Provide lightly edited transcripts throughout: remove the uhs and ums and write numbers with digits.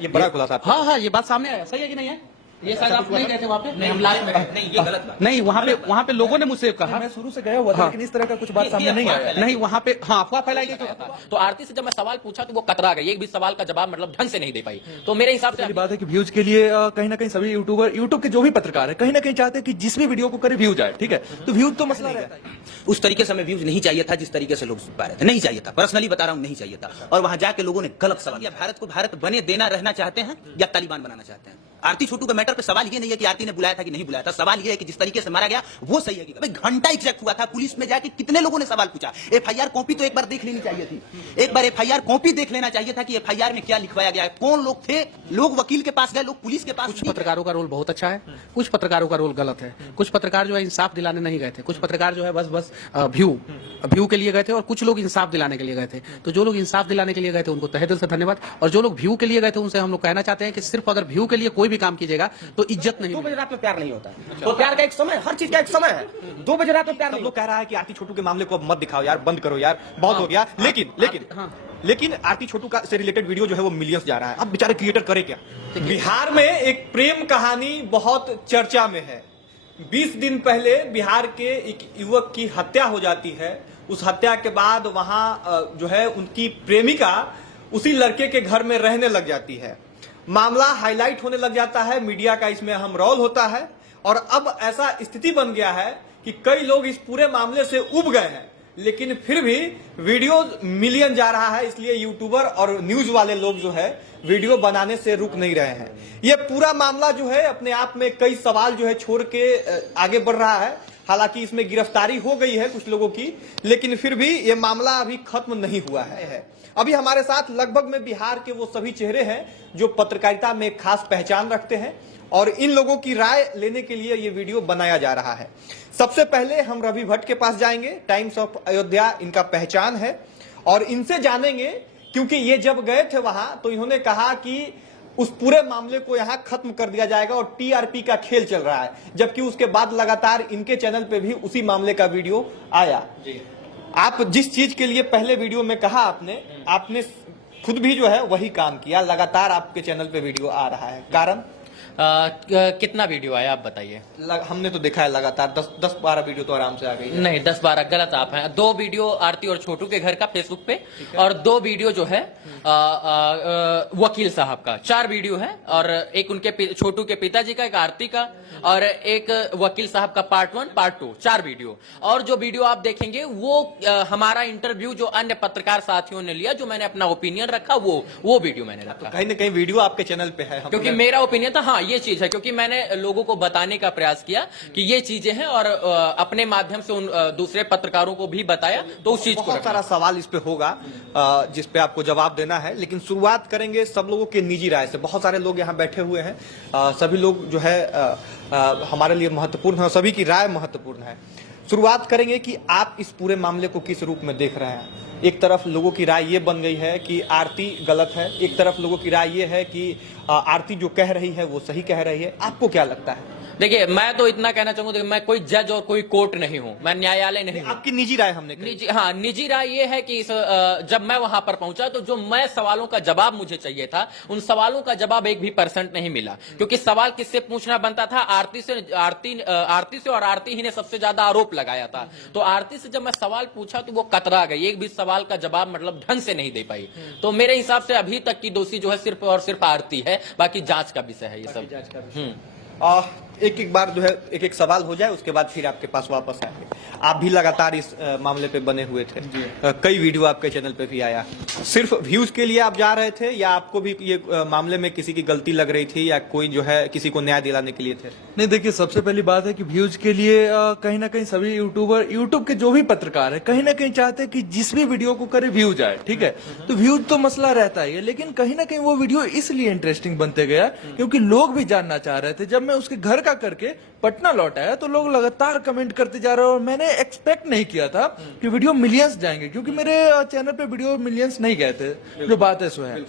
ये बड़ा खुलासा। हाँ हाँ, ये बात सामने आया, सही है कि नहीं है? ये शायद आप नहीं गए थे वहाँ पे, नहीं हम लाइव में गए। नहीं, ये गलत बात। नहीं, वहाँ पे लोगों ने मुझसे कहा, मैं शुरू से गया हुआ था, लेकिन इस तरह का कुछ बात सामने नहीं आया। नहीं वहाँ पे हाँ अफवाह फैलाई गई। तो आरती से जब मैं सवाल पूछा तो वो कतरा गई, एक भी सवाल का जवाब मतलब ढंग से नहीं दे पाई। तो मेरे हिसाब से पहली बात है कि व्यूज के लिए कहीं ना कहीं सभी यूट्यूब के जो भी पत्रकार है कहीं ना कहीं चाहते हैं कि जिस भी वीडियो को करे व्यू जाए, ठीक है? तो व्यूज तो मसला रहता है। उस तरीके से हमें व्यूज नहीं चाहिए था जिस तरीके से लोग पा रहे थे, नहीं चाहिए था, पर्सनली बता रहा हूँ, नहीं चाहिए था। और वहां जाके लोगों ने गलत सवाल किया। भारत को भारत बने देना रहना चाहते हैं या तालिबान बनाना चाहते हैं? आरती छोटू के मैटर पे सवाल ये नहीं है कि आरती ने बुलाया था कि नहीं बुलाया था, सवाल ये है कि जिस तरीके से मारा गया वो सही है कि भाई घंटा एग्जैक्ट हुआ था, पुलिस में जाके कितने लोगों ने सवाल पूछा, एफआईआर कॉपी तो एक बार देख लेनी चाहिए थी, एक बार एफआईआर कॉपी देख लेना चाहिए था कि एफआईआर में क्या लिखवाया गया है, कौन लोग थे, लोग वकील के पास गए, लोग पुलिस के पास। कुछ पत्रकारों का रोल बहुत अच्छा है, कुछ पत्रकारों का रोल गलत है। कुछ पत्रकार जो है इंसाफ दिलाने नहीं गए थे, कुछ पत्रकार जो है बस व्यू के लिए गए थे, और कुछ लोग इंसाफ दिलाने के लिए गए थे। तो जो लोग इंसाफ दिलाने के लिए गए थे उनको तहे दिल से धन्यवाद, और जो लोग व्यू के लिए गए थे उनसे हम लोग कहना चाहते हैं कि सिर्फ अगर व्यू के लिए कोई भी काम कीजिएगा तो इज्जत नहीं। 2 बजे रात में प्यार नहीं होता, तो प्यार का एक समय, हर चीज का एक समय है। 2 बजे रात में प्यार सब नहीं लोग कह रहा है कि आरती छोटू के मामले को अब मत दिखाओ यार, बंद करो यार, बहुत हो गया। लेकिन आरती छोटू का से रिलेटेड वीडियो जो है वो मिलियंस जा रहा है। अब बेचारे क्रिएटर करे क्या? बिहार में एक प्रेम कहानी बहुत चर्चा में है। 20 दिन पहले बिहार के एक युवक की हत्या हो जाती है। उस हत्या के बाद वहां जो है उनकी प्रेमिका उसी लड़के के घर में रहने लग जाती है। मामला हाईलाइट होने लग जाता है, मीडिया का इसमें अहम रोल होता है, और अब ऐसा स्थिति बन गया है कि कई लोग इस पूरे मामले से उब गए हैं, लेकिन फिर भी वीडियो मिलियन जा रहा है, इसलिए यूट्यूबर और न्यूज वाले लोग जो है वीडियो बनाने से रुक नहीं रहे हैं। यह पूरा मामला जो है अपने आप में कई सवाल जो है छोड़ के आगे बढ़ रहा है। हालांकि इसमें गिरफ्तारी हो गई है कुछ लोगों की, लेकिन फिर भी ये मामला अभी खत्म नहीं हुआ है। अभी हमारे साथ लगभग में बिहार के वो सभी चेहरे हैं जो पत्रकारिता में खास पहचान रखते हैं, और इन लोगों की राय लेने के लिए ये वीडियो बनाया जा रहा है। सबसे पहले हम रवि भट्ट के पास जाएंगे, टाइम्स ऑफ अयोध्या इनका पहचान है, और इनसे जानेंगे, क्योंकि ये जब गए थे वहां तो इन्होंने कहा कि उस पूरे मामले को यहां खत्म कर दिया जाएगा और टीआरपी का खेल चल रहा है, जबकि उसके बाद लगातार इनके चैनल पे भी उसी मामले का वीडियो आया। आप जिस चीज के लिए पहले वीडियो में कहा आपने खुद भी जो है वही काम किया, लगातार आपके चैनल पे वीडियो आ रहा है, कारण? कितना वीडियो आया आप बताइए? हमने तो देखा है लगातार 10-12 वीडियो तो आराम से आ गई है। नहीं, 10-12 गलत आप हैं। 2 वीडियो आरती और छोटू के घर का फेसबुक पे, और 2 वीडियो जो है वकील साहब का। 4 वीडियो है, और एक उनके छोटू के पिताजी का, एक आरती का, और एक वकील साहब का पार्ट 1 पार्ट 2, 4 वीडियो। और जो वीडियो आप देखेंगे वो हमारा इंटरव्यू जो अन्य पत्रकार साथियों ने लिया, जो मैंने अपना ओपिनियन रखा, वो वीडियो मैंने रखा। तो कहीं ना कहीं वीडियो आपके चैनल पे है, क्योंकि मेरा ओपिनियन था, हाँ ये चीज है, क्योंकि मैंने लोगों को बताने का प्रयास किया कि ये चीजें हैं, और अपने माध्यम से उन दूसरे पत्रकारों को भी बताया, तो उस चीज को बहुत सारा सवाल इस पे होगा जिस पे आपको जवाब देना है, लेकिन शुरुआत करेंगे सब लोगों के निजी राय से। बहुत सारे लोग यहाँ बैठे हुए हैं, सभी लोग जो है हमारे लिए महत्वपूर्ण है, सभी की राय महत्वपूर्ण है। शुरुआत करेंगे कि आप इस पूरे मामले को किस रूप में देख रहे हैं। एक तरफ लोगों की राय ये बन गई है कि आरती गलत है, एक तरफ लोगों की राय ये है कि आरती जो कह रही है वो सही कह रही है। आपको क्या लगता है? देखिए, मैं तो इतना कहना चाहूंगा, मैं कोई जज और कोई कोर्ट नहीं हूं, मैं न्यायालय नहीं हूं। आपकी निजी राय हमने निजी राय ये है कि जब मैं वहां पर पहुंचा तो जो मैं सवालों का जवाब मुझे चाहिए था, उन सवालों का जवाब 1 भी % नहीं मिला। क्योंकि सवाल किससे पूछना बनता था? आरती से, और आरती ही ने सबसे ज्यादा आरोप लगाया था। तो आरती से जब मैं सवाल पूछा तो वो कतरा गई, 1 भी सवाल का जवाब मतलब ढंग से नहीं दे पाई। तो मेरे हिसाब से अभी तक की दोषी जो है सिर्फ और सिर्फ आरती है, बाकी जांच का विषय है ये सब। एक बार जो है एक सवाल हो जाए, उसके बाद फिर आपके पास वापस आएंगे। आप भी लगातार इस मामले पे बने हुए थे, कई वीडियो आपके चैनल पे भी आया। सिर्फ व्यूज के लिए आप जा रहे थे, या आपको भी ये मामले में किसी की गलती लग रही थी, या कोई जो है किसी को न्याय दिलाने के लिए थे? नहीं, देखिए सबसे पहली बात है कि व्यूज के लिए कहीं ना कहीं सभी यूट्यूब के जो भी पत्रकार है कहीं ना कहीं चाहते हैं कि जिस भी वीडियो को करे व्यू जाए, ठीक है? तो व्यूज तो मसला रहता है, लेकिन कहीं ना कहीं वो वीडियो इसलिए इंटरेस्टिंग बनते गया क्योंकि लोग भी जानना चाह रहे थे। जब मैं उसके घर का करके पटना लौट आया तो लोग लगातार कमेंट करते जा रहे हैं, और मैंने एक्सपेक्ट नहीं किया था कि वीडियो मिलियंस जाएंगे, क्योंकि मेरे चैनल पे वीडियो मिलियंस नहीं गए थे, जो बात है सो है।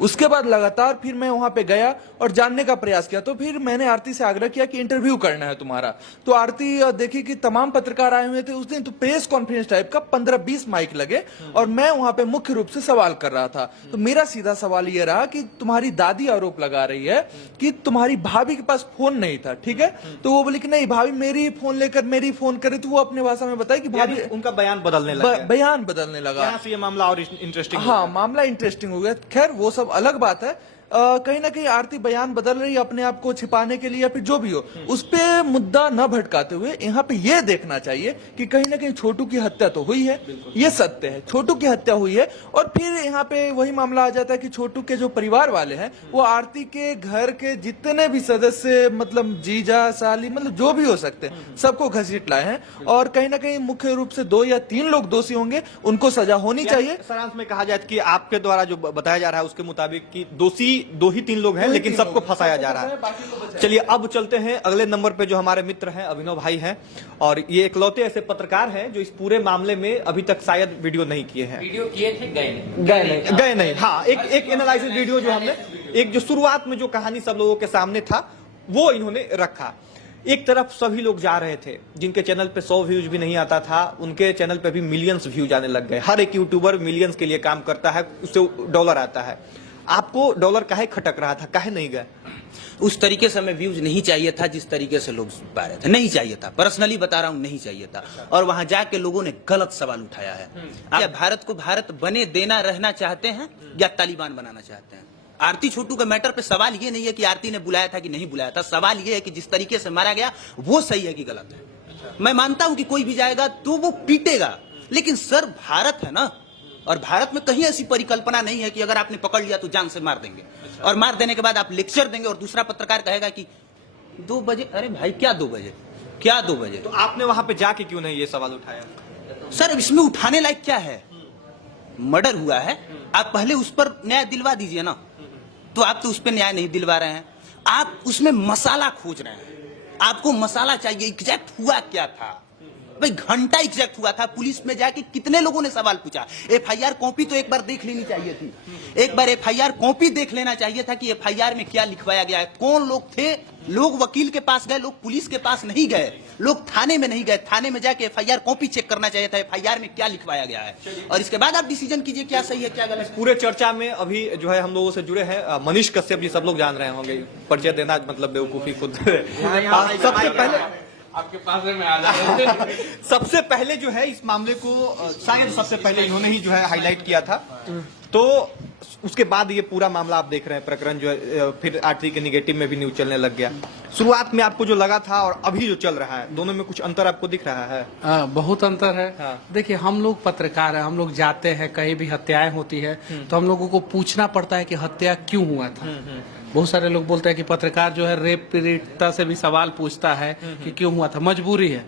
उसके बाद लगातार फिर मैं वहां पे गया, और जानने का प्रयास किया। तो फिर मैंने आरती से आग्रह किया कि इंटरव्यू करना है तुम्हारा। तो आरती देखी कि तमाम पत्रकार आए हुए थे उस दिन, तो प्रेस कॉन्फ्रेंस टाइप का 15-20 माइक लगे और मैं वहां पे मुख्य रूप से सवाल कर रहा था। तो मेरा सीधा सवाल ये रहा कि तुम्हारी दादी आरोप लगा रही है कि तुम्हारी भाभी के पास फोन नहीं था, ठीक है? तो वो बोली कि नहीं, भाभी मेरी फोन लेकर मेरी फोन करे। तो वो अपने भाषा में बताया कि भाभी, उनका बयान बदलने लगा, बयान बदलने लगा। यहाँ से ये मामला और इंटरेस्टिंग। हाँ, मामला इंटरेस्टिंग हो गया। खैर वो सब अलग बात है। कहीं ना कहीं आरती बयान बदल रही है अपने आप को छिपाने के लिए या फिर जो भी हो, उस पे मुद्दा न भटकाते हुए यहाँ पे ये देखना चाहिए कि कहीं ना कहीं छोटू की हत्या तो हुई है, ये सत्य है, छोटू की हत्या हुई है। और फिर यहाँ पे वही मामला आ जाता है कि छोटू के जो परिवार वाले हैं वो आरती के घर के जितने भी सदस्य, मतलब जीजा साली, मतलब जो भी हो सकते हैं, सबको घसीट लाए हैं। और कहीं ना कहीं मुख्य रूप से 2 या 3 लोग दोषी होंगे, उनको सजा होनी चाहिए। सारांश में कहा जाए कि आपके द्वारा जो बताया जा रहा है उसके मुताबिक कि दोषी 2 ही 3 लोग हैं, लेकिन सबको फंसाया जा रहा है। चलिए अब चलते हैं अगले नंबर पे, जो हमारे मित्र हैं अभिनव भाई हैं, और ये इकलौते ऐसे पत्रकार हैं जो इस पूरे मामले में अभी तक शायद वीडियो नहीं किए हैं। वीडियो किए थे, गए नहीं। हाँ, एक एनालिसिस वीडियो जो हमने, एक जो शुरुआत में जो कहानी सब लोगों के सामने था वो इन्होंने रखा। एक तरफ सभी लोग जा रहे थे, जिनके चैनल पे 100 व्यूज भी नहीं आता था, उनके चैनल पे भी मिलियंस व्यूज आने लग गए। हर एक यूट्यूबर मिलियंस के लिए काम करता है, उससे डॉलर आता है। आपको डॉलर काहे खटक रहा था, काहे नहीं गए? उस तरीके से हमें व्यूज नहीं चाहिए था जिस तरीके से लोग पा रहे थे, नहीं चाहिए था। पर्सनली बता रहा हूं, नहीं चाहिए था। और वहां जाके लोगों ने गलत सवाल उठाया है। क्या भारत को भारत बने देना रहना चाहते हैं या तालिबान बनाना चाहते हैं? आरती छोटू के मैटर पे सवाल ये नहीं है कि आरती ने बुलाया था कि नहीं बुलाया था। सवाल ये है कि जिस तरीके से मारा गया वो सही है कि गलत है। मैं मानता हूं कि कोई भी जाएगा तो वो पीटेगा, लेकिन सर भारत है ना, और भारत में कहीं ऐसी परिकल्पना नहीं है कि अगर आपने पकड़ लिया तो जान से मार देंगे। और मार देने के बाद आप लेक्चर देंगे और दूसरा पत्रकार कहेगा कि 2 बजे। अरे भाई क्या 2 बजे, क्या 2 बजे? तो आपने वहां पे जाके क्यों नहीं ये सवाल उठाया? सर इसमें उठाने लायक क्या है? मर्डर हुआ है, आप पहले उस पर न्याय दिलवा दीजिए ना। तो आप तो उस पर न्याय नहीं दिलवा रहे हैं, आप उसमें मसाला खोज रहे हैं। आपको मसाला चाहिए, एग्जैक्ट हुआ क्या था भाई? घंटा एग्जैक्ट हुआ था। पुलिस में जाके कितने लोगों ने सवाल पूछा? एफआईआर कॉपी तो एक बार देख लेनी चाहिए थी। एक बार एफआईआर कॉपी देख लेना चाहिए था कि एफआईआर में क्या लिखवाया गया है, कौन लोग थे। लोग वकील के पास गए, लोग पुलिस के पास नहीं गए, लोग थाने में नहीं गए। थाने में जाके एफआईआर कॉपी चेक करना चाहिए था, एफआईआर में क्या लिखवाया गया है, और इसके बाद आप डिसीजन कीजिए क्या सही है क्या गलत। पूरे चर्चा में अभी जो है हम लोगों से जुड़े हैं मनीष कश्यप जी, सब लोग जान रहे होंगे, परिचय देना मतलब बेवकूफी खुद। सबसे पहले आपके पास में आ जाए। सबसे पहले जो है इस मामले को शायद सबसे पहले इन्होंने ही जो है हाईलाइट किया था, तो उसके बाद ये पूरा मामला आप देख रहे हैं, प्रकरण जो है फिर आरती के निगेटिव में भी न्यूज चलने लग गया। शुरुआत में आपको जो लगा था और अभी जो चल रहा है, दोनों में कुछ अंतर आपको दिख रहा है? बहुत अंतर है। हाँ। देखिए हम लोग पत्रकार हैं, हम लोग जाते हैं, कहीं भी हत्याएं होती है तो हम लोगों को पूछना पड़ता है कि हत्या क्यों हुआ था। बहुत सारे लोग बोलते हैं कि पत्रकार जो है रेप पीड़िता से भी सवाल पूछता है कि क्यों हुआ था, मजबूरी है,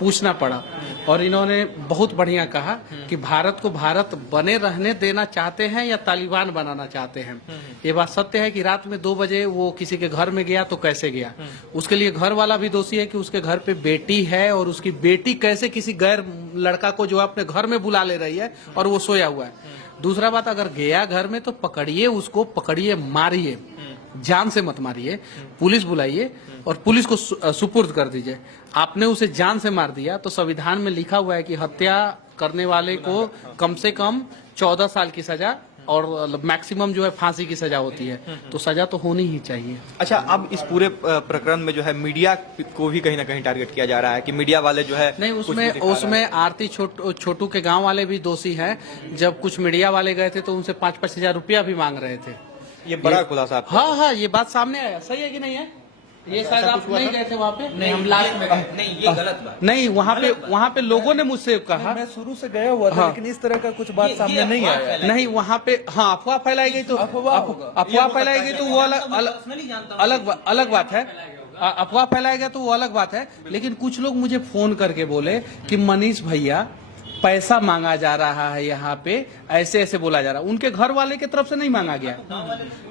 पूछना पड़ा। और इन्होंने बहुत बढ़िया कहा कि भारत को भारत बने रहने देना चाहते हैं या तालिबान बनाना चाहते हैं। ये बात सत्य है कि रात में 2 बजे वो किसी के घर में गया तो कैसे गया, उसके लिए घर वाला भी दोषी है कि उसके घर पे बेटी है और उसकी बेटी कैसे किसी गैर लड़का को जो अपने घर में बुला ले रही है और वो सोया हुआ है। दूसरा बात, अगर गया घर में तो पकड़िए उसको, पकड़िए मारिए, जान से मत मारिए, पुलिस बुलाइए और पुलिस को सुपुर्द कर दीजिए। आपने उसे जान से मार दिया तो संविधान में लिखा हुआ है कि हत्या करने वाले को कम से कम 14 साल की सजा और मैक्सिमम जो है फांसी की सजा होती है, तो सजा तो होनी ही चाहिए। अच्छा, अब इस पूरे प्रकरण में जो है मीडिया को भी कहीं ना कहीं टारगेट किया जा रहा है कि मीडिया वाले जो है नहीं, उसमें आरती छोटू के गांव वाले भी दोषी हैं। जब कुछ मीडिया वाले गए थे तो उनसे 5-5 हजार रुपया भी मांग रहे थे। ये बड़ा खुलासा। हाँ, ये बात सामने आया। सही है कि नहीं है? ये शायद आप नहीं गए थे वहाँ पे। नहीं, हम लास्ट में गए। नहीं, ये गलत बात। नहीं, वहाँ पे लोगों ने मुझसे कहा। मैं शुरू से गया हुआ था, लेकिन इस तरह का कुछ बात सामने नहीं आया। नहीं, वहाँ पे हाँ अफवाह फैलाई गई तो अफवाह फैलाई गई तो वो अलग बात है। अफवाह फैलाई गया तो वो अलग बात है। लेकिन कुछ लोग मुझे फोन करके बोले कि मनीष भैया पैसा मांगा जा रहा है यहाँ पे, ऐसे ऐसे बोला जा रहा है। उनके घर वाले की तरफ से नहीं मांगा गया,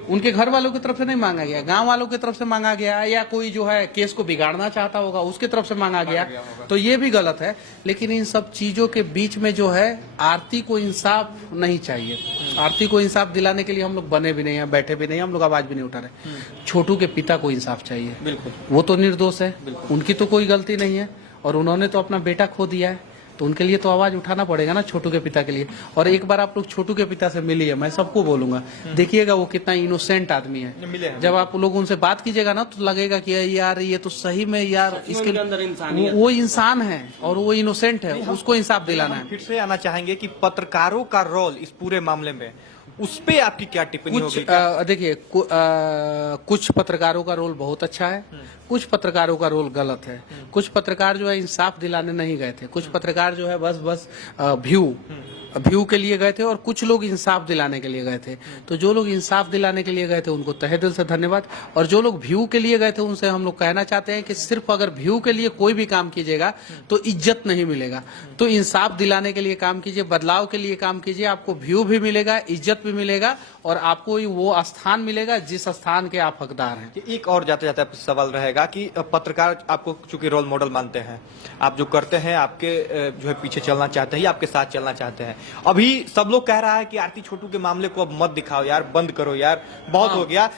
उनके घर वालों की तरफ से नहीं मांगा गया, गांव वालों की तरफ से मांगा गया, या कोई जो है केस को बिगाड़ना चाहता होगा उसके तरफ से मांगा गया, तो ये भी गलत है। लेकिन इन सब चीजों के बीच में जो है आरती को इंसाफ नहीं चाहिए। आरती को इंसाफ दिलाने के लिए हम लोग बने भी नहीं हैं, बैठे भी नहीं हैं, हम लोग आवाज भी नहीं उठा रहे। छोटू के पिता को इंसाफ चाहिए। बिल्कुल। वो तो निर्दोष है, उनकी तो कोई गलती नहीं है और उन्होंने तो अपना बेटा खो दिया है, तो उनके लिए तो आवाज उठाना पड़ेगा ना, छोटू के पिता के लिए। और एक बार आप लोग छोटू के पिता से मिलिए, मैं सबको बोलूंगा, देखिएगा वो कितना इनोसेंट आदमी मिले है। हैं। जब आप लोग उनसे बात कीजिएगा ना तो लगेगा कि यार ये तो सही में यार इसके अंदर वो इंसान है और वो इनोसेंट है, उसको इंसाफ दिलाना है। फिर से आना चाहेंगे कि पत्रकारों का रोल इस पूरे मामले में, उस पे आपकी क्या टिप्पणी कुछ होगी? देखिए कुछ पत्रकारों का रोल बहुत अच्छा है, कुछ पत्रकारों का रोल गलत है। कुछ पत्रकार जो है इंसाफ दिलाने नहीं गए थे, कुछ पत्रकार जो है बस व्यू के लिए गए थे और कुछ लोग इंसाफ दिलाने के लिए गए थे। तो जो लोग इंसाफ दिलाने के लिए गए थे उनको तहे दिल से धन्यवाद, और जो लोग व्यू के लिए गए थे उनसे हम लोग कहना चाहते हैं कि सिर्फ अगर व्यू के लिए कोई भी काम कीजिएगा तो इज्जत नहीं मिलेगा। तो इंसाफ दिलाने के लिए काम कीजिए, बदलाव के लिए काम कीजिए, आपको व्यू भी मिलेगा, इज्जत भी मिलेगा और आपको वो स्थान मिलेगा जिस स्थान के आप हकदार हैं। एक और जाते जाते सवाल रहेगा कि पत्रकार आपको चूंकि रोल मॉडल मानते हैं, आप जो करते हैं आपके जो है पीछे चलना चाहते हैं या आपके साथ चलना चाहते हैं। अभी सब लोग कह रहा है कि आरती छोटू के मामले को अब मत दिखाओ यार, बंद करो यार, बहुत हो गया।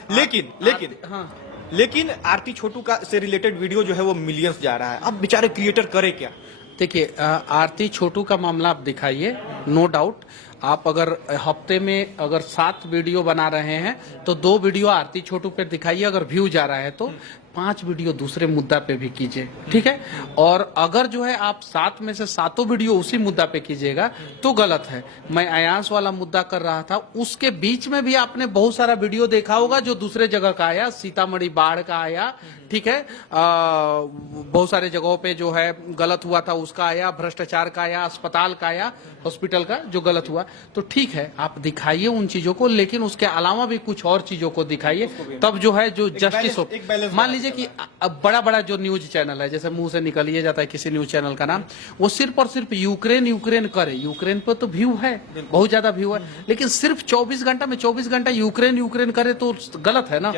लेकिन आरती छोटू का से रिलेटेड वीडियो जो है वो मिलियंस जा रहा है। अब बेचारे क्रिएटर करे क्या? देखिए आरती छोटू का मामला आप दिखाइए, नो डाउट। आप अगर हफ्ते में अगर 7 वीडियो बना रहे हैं तो 2 वीडियो आरती छोटू पे दिखाइए, अगर व्यू जा रहा है तो 5 वीडियो दूसरे मुद्दा पे भी कीजिए, ठीक है। और अगर जो है आप 7 में से 7 वीडियो उसी मुद्दा पे कीजिएगा तो गलत है। मैं अयांश वाला मुद्दा कर रहा था, उसके बीच में भी आपने बहुत सारा वीडियो देखा होगा जो दूसरे जगह का आया, सीतामढ़ी बाढ़ का आया, ठीक है, बहुत सारे जगहों पे जो है गलत हुआ था उसका आया, भ्रष्टाचार का आया, अस्पताल का आया, हॉस्पिटल का जो गलत हुआ। तो ठीक है आप दिखाइए उन चीजों को, लेकिन उसके अलावा भी कुछ और चीजों को दिखाइए, तब जो है जो जस्टिस हो। मान लीजिए कि अब बड़ा बड़ा जो न्यूज चैनल है, जैसे मुंह से निकल ही जाता है किसी न्यूज चैनल का नाम, वो सिर्फ और सिर्फ यूक्रेन करे। यूक्रेन पर तो व्यू है, बहुत ज्यादा व्यू है, लेकिन सिर्फ 24 घंटा में 24 घंटा यूक्रेन करे तो गलत है ना।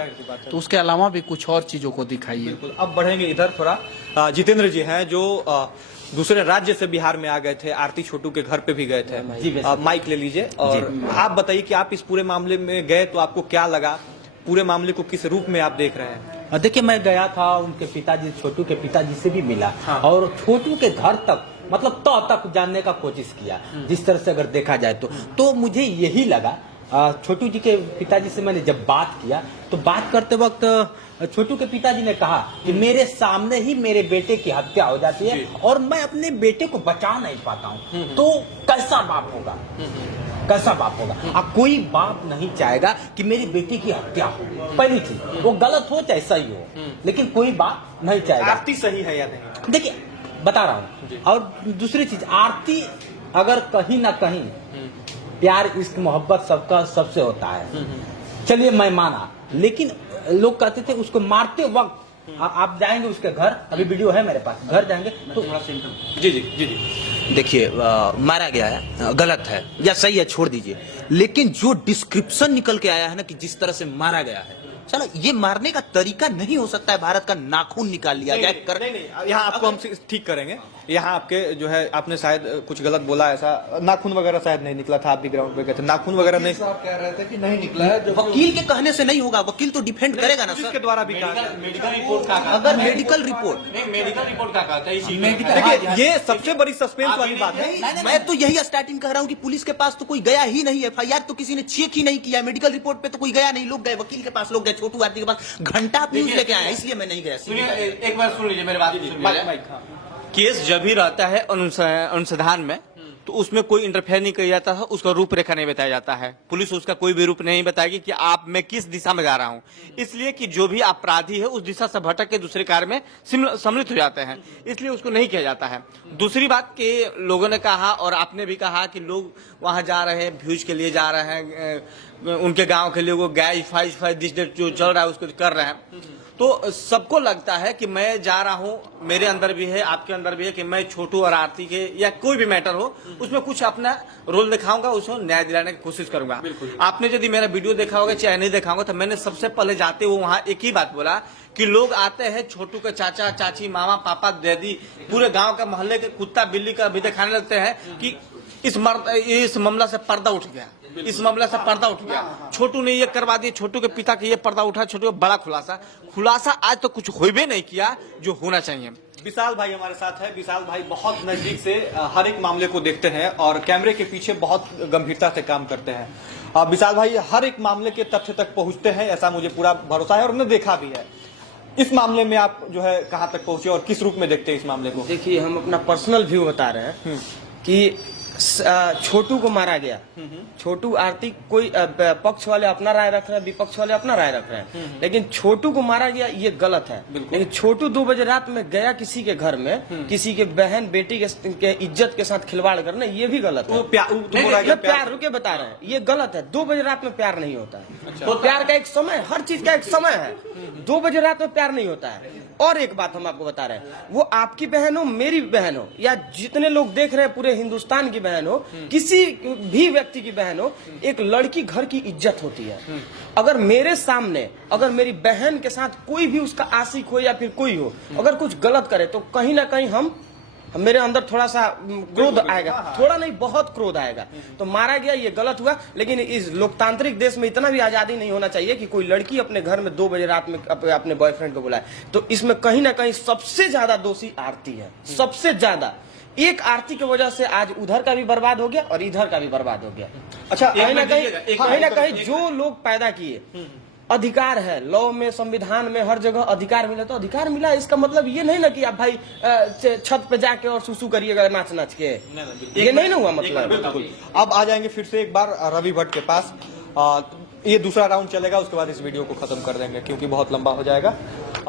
तो उसके अलावा भी कुछ और चीजों को दिखाइए। बिल्कुल। अब बढ़ेंगे इधर थोड़ा। जितेंद्र जी हैं जो दूसरे राज्य से बिहार में आ गए थे, आरती छोटू के घर पे भी गए थे। माइक ले लीजिए और आप बताइए कि आप इस पूरे मामले में गए तो आपको क्या लगा, पूरे मामले को किस रूप में आप देख रहे हैं? देखिए मैं गया था, उनके पिताजी, छोटू के पिताजी से भी मिला और छोटू के घर तक मतलब तक जानने का कोशिश किया। जिस तरह से अगर देखा जाए तो मुझे यही लगा, छोटू जी के पिताजी से मैंने जब बात किया तो बात करते वक्त छोटू के पिताजी ने कहा कि मेरे सामने ही मेरे बेटे की हत्या हो जाती है और मैं अपने बेटे को बचा नहीं पाता हूँ, तो कैसा बाप होगा, कैसा बाप होगा। अब कोई बाप नहीं चाहेगा कि मेरी बेटी की हत्या हो। पहली चीज वो गलत हो चाहे सही हो, लेकिन कोई बाप नहीं चाहेगा। आरती सही है या नहीं? देखिए बता रहा हूँ। और दूसरी चीज, आरती अगर कहीं ना कहीं प्यार इश्क मोहब्बत सबका सबसे होता है, चलिए मैं माना, लेकिन लोग कहते थे उसको मारते वक्त आप जाएंगे उसके घर, अभी वीडियो है मेरे पास, घर जाएंगे तो जी देखिए मारा गया है, गलत है या सही है छोड़ दीजिए, लेकिन जो डिस्क्रिप्शन निकल के आया है ना कि जिस तरह से मारा गया है, चलो ये मारने का तरीका नहीं हो सकता है भारत का नाखून निकाल लिया जाए। नहीं, यहाँ आपको हम ठीक करेंगे। यहाँ आपके जो है आपने शायद कुछ गलत बोला, ऐसा नाखून वगैरह शायद नहीं निकला था, आप भी ग्राउंड पे गए थे, नाखून वगैरह नहीं कह रहे थे कि नहीं निकला है। वकील के कहने से नहीं होगा, वकील तो डिफेंड करेगा ना जिसके सर। द्वारा भी कहा, मेडिकल रिपोर्ट का अगर मेडिकल रिपोर्ट का कहता है, देखिए ये सबसे बड़ी सस्पेंस वाली बात है। मैं तो यही स्टार्टिंग कह रहा हूँ कि पुलिस के पास तो कोई गया ही नहीं है, FIR तो किसी ने चेक ही नहीं किया, मेडिकल रिपोर्ट पे तो कोई गया नहीं, लोग गए वकील के पास, लोग गए छोटू आरती के पास, घंटा न्यूज लेके आया, इसलिए मैं नहीं गया। सुनिए एक बार सुन लीजिए मेरी बात। केस जब भी रहता है अनुसंधान में तो उसमें कोई इंटरफेयर नहीं किया जाता है, उसका रूपरेखा नहीं बताया जाता है, पुलिस उसका कोई भी रूप नहीं बताएगी कि आप मैं किस दिशा में जा रहा हूं, इसलिए कि जो भी अपराधी है उस दिशा से भटक के दूसरे कार्य में सम्मिलित हो जाते हैं, इसलिए उसको नहीं किया जाता है। दूसरी बात कि लोगों ने कहा और आपने भी कहा कि लोग वहां जा रहे हैं, व्यूज के लिए जा रहे हैं, उनके गाँव के लिए वो गैस फाइज जो चल रहा है उसको कर रहे हैं, तो सबको लगता है कि मैं जा रहा हूं, मेरे अंदर भी है, आपके अंदर भी है कि मैं छोटू और आरती के या कोई भी मैटर हो उसमें कुछ अपना रोल दिखाऊंगा, उसको न्याय दिलाने की कोशिश करूंगा। आपने यदि मेरा वीडियो देखा होगा चाहे नहीं देखा होगा, तो मैंने सबसे पहले जाते हुए वहां एक ही बात बोला कि लोग आते हैं, छोटू के चाचा चाची मामा पापा दादी पूरे गाँव का मोहल्ले के कुत्ता बिल्ली का भी दिखाने लगते हैं कि इस मामला से पर्दा उठ गया, इस मामला से पर्दा उठ गया। छोटू ने ये करवा दिया, छोटू के पिता के ये पर्दा उठा, छोटू का बड़ा खुलासा आज तो कुछ हो भी नहीं किया जो होना चाहिए। विशाल भाई हमारे साथ है। विशाल भाई बहुत नजदीक से हर एक मामले को देखते हैं और कैमरे के पीछे बहुत गंभीरता से काम करते हैं। विशाल भाई हर एक मामले के तथ्य तक पहुंचते हैं, ऐसा मुझे पूरा भरोसा है और उन्होंने देखा भी है। इस मामले में आप जो है कहां तक पहुंचे और किस रूप में देखते हैं इस मामले को? देखिए, हम अपना पर्सनल व्यू बता रहे हैं कि छोटू को मारा गया। छोटू आरती कोई पक्ष वाले अपना राय रख रहे हैं, विपक्ष वाले अपना राय रख रहे हैं, लेकिन छोटू को मारा गया ये गलत है। लेकिन छोटू 2 बजे रात में गया किसी के घर में, किसी के बहन बेटी के इज्जत के साथ खिलवाड़ करना, ये भी गलत है। प्यार रुके बता रहे हैं, ये गलत है। 2 बजे रात में प्यार नहीं होता है। तो प्यार का एक समय, हर चीज का एक समय है। 2 बजे रात में प्यार नहीं होता है। और एक बात हम आपको बता रहे हैं, वो आपकी बहन हो, मेरी बहन हो, या जितने लोग देख रहे हैं पूरे हिंदुस्तान की बहन हो, किसी भी व्यक्ति की बहन हो, एक लड़की घर की इज्जत होती है। अगर मेरे सामने, अगर मेरी बहन के साथ कोई भी उसका आशिक हो या फिर कोई हो, अगर कुछ गलत करे तो कहीं ना कहीं मेरे अंदर थोड़ा सा क्रोध आएगा, थोड़ा नहीं बहुत क्रोध आएगा। तो मारा गया, ये गलत हुआ। लेकिन इस लोकतांत्रिक देश में इतना भी आजादी नहीं होना चाहिए कि कोई लड़की अपने घर में 2 बजे रात में अपने बॉयफ्रेंड को बुलाए। तो इसमें कहीं ना कहीं सबसे ज्यादा दोषी आरती है, सबसे ज्यादा। एक आरती की वजह से आज उधर का भी बर्बाद हो गया और इधर का भी बर्बाद हो गया। अच्छा, कहीं ना कहीं जो लोग पैदा किए, अधिकार है, लॉ में, संविधान में, हर जगह अधिकार मिला, तो अधिकार मिला। इसका मतलब ये नहीं ना कि आप भाई छत पे जाके और सुसु करिएगा नाच नाच के, ये नहीं ना हुआ मतलब। अब आ जाएंगे फिर से एक बार रवि भट्ट के पास। ये दूसरा राउंड चलेगा, उसके बाद इस वीडियो को खत्म कर देंगे क्योंकि बहुत लंबा हो जाएगा।